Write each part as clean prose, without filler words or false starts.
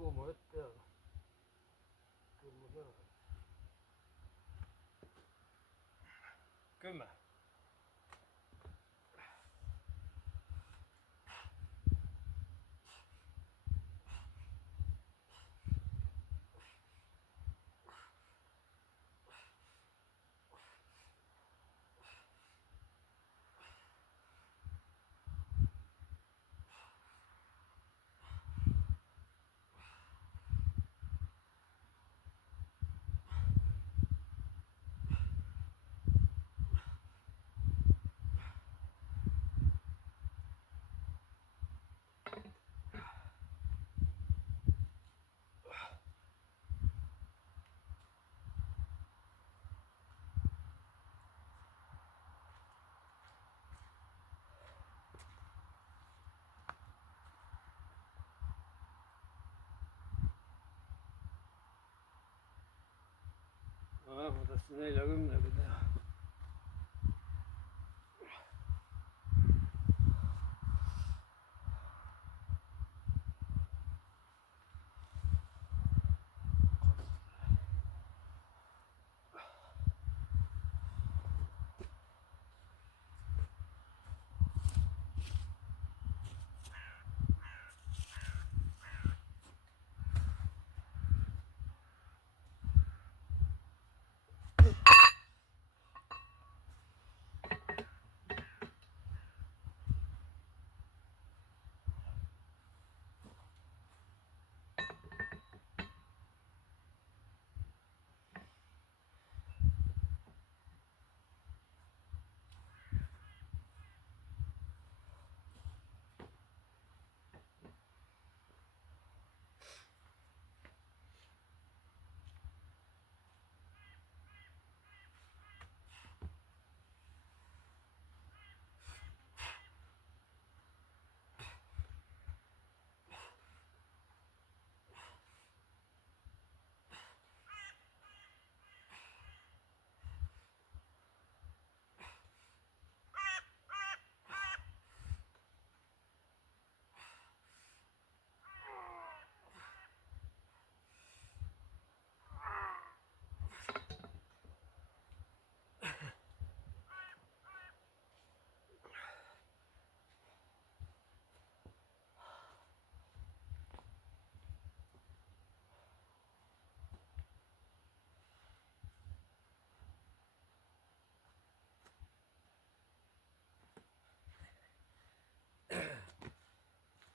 kuuma vett peale. Külmus ära. 10. Ma tahtsin 40-ga teha.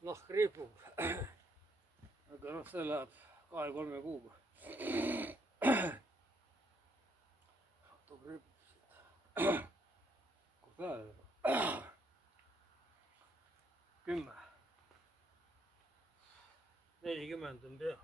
Nahk ripub, aga noh, see läheb 2-3 kuuga. Toob ripub siit. Kus läheb? 10. 40 on pea.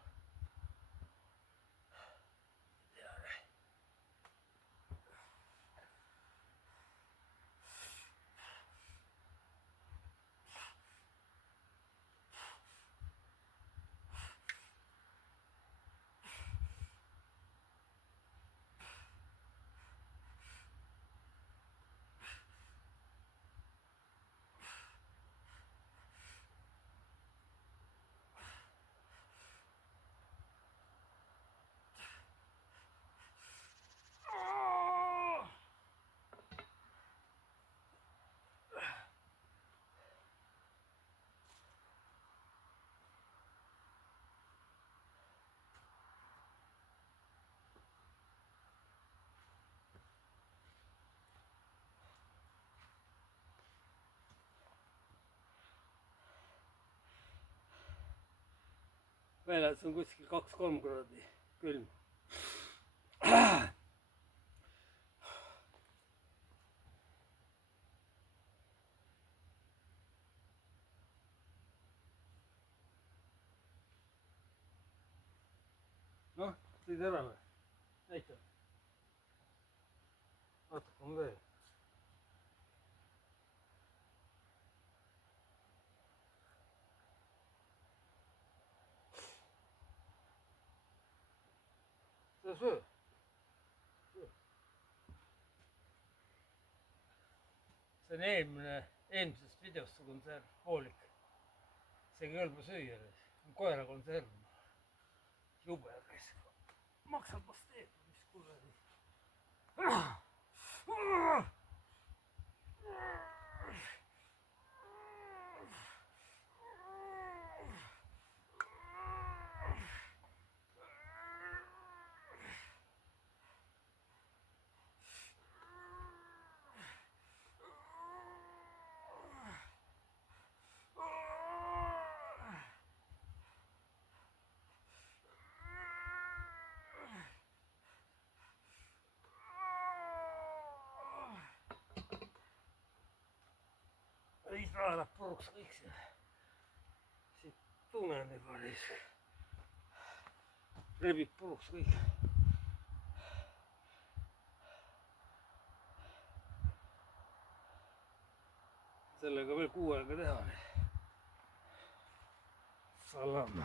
Väljas on kuskil 2-3 kraadi külm. Noh, sõid ära või? Näita. Natuke on veel. Söö. See on eelmisest videost see konserv, poolik. See ei kõlba süüa, koera konserv. jube raisk. Maksab vast teeb, mis kuradi. Ritra läheb puruks kõik see. Siit tunnen juba raisk. Rebib puruks kõik. Sellega veel 6 aega teha. Salam.